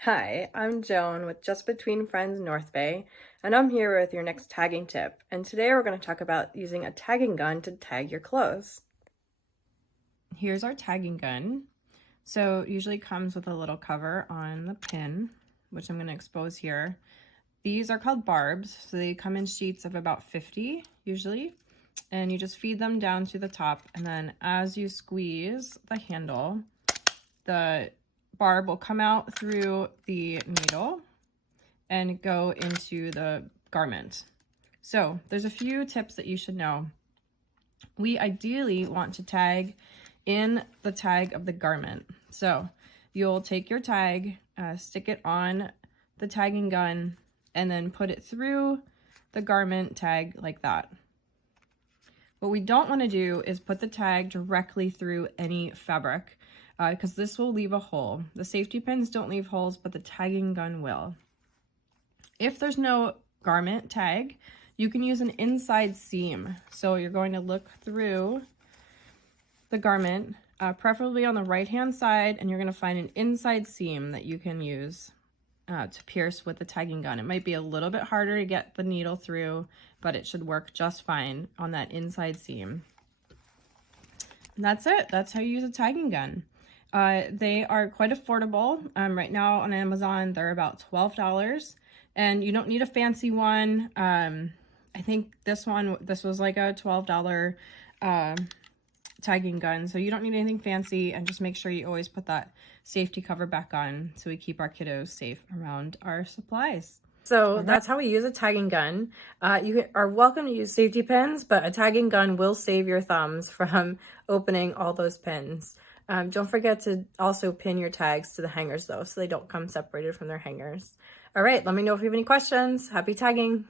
Hi, I'm Joan with Just Between Friends North Bay, and I'm here with your next tagging tip. And today we're going to talk about using a tagging gun to tag your clothes. Here's our tagging gun. So it usually comes with a little cover on the pin, which I'm going to expose here. These are called barbs, so they come in sheets of about 50 usually, and you just feed them down to the top, and then as you squeeze the handle, the barb will come out through the needle and go into the garment. So there's a few tips that you should know. We ideally want to tag in the tag of the garment. So you'll take your tag, stick it on the tagging gun, and then put it through the garment tag like that. What we don't want to do is put the tag directly through any fabric because this will leave a hole. The safety pins don't leave holes, but the tagging gun will. If there's no garment tag, you can use an inside seam. So you're going to look through the garment, preferably on the right-hand side, and you're going to find an inside seam that you can use to pierce with the tagging gun. It might be a little bit harder to get the needle through, but it should work just fine on that inside seam. And that's it. That's how you use a tagging gun. They are quite affordable. Right now on Amazon, they're about $12, and you don't need a fancy one. I think this was like a $12 tagging gun, so you don't need anything fancy, and just make sure you always put that safety cover back on so we keep our kiddos safe around our supplies. So that's how we use a tagging gun. You are welcome to use safety pins, but a tagging gun will save your thumbs from opening all those pins. Don't forget to also pin your tags to the hangers though, so they don't come separated from their hangers. All right, let me know if you have any questions. Happy tagging.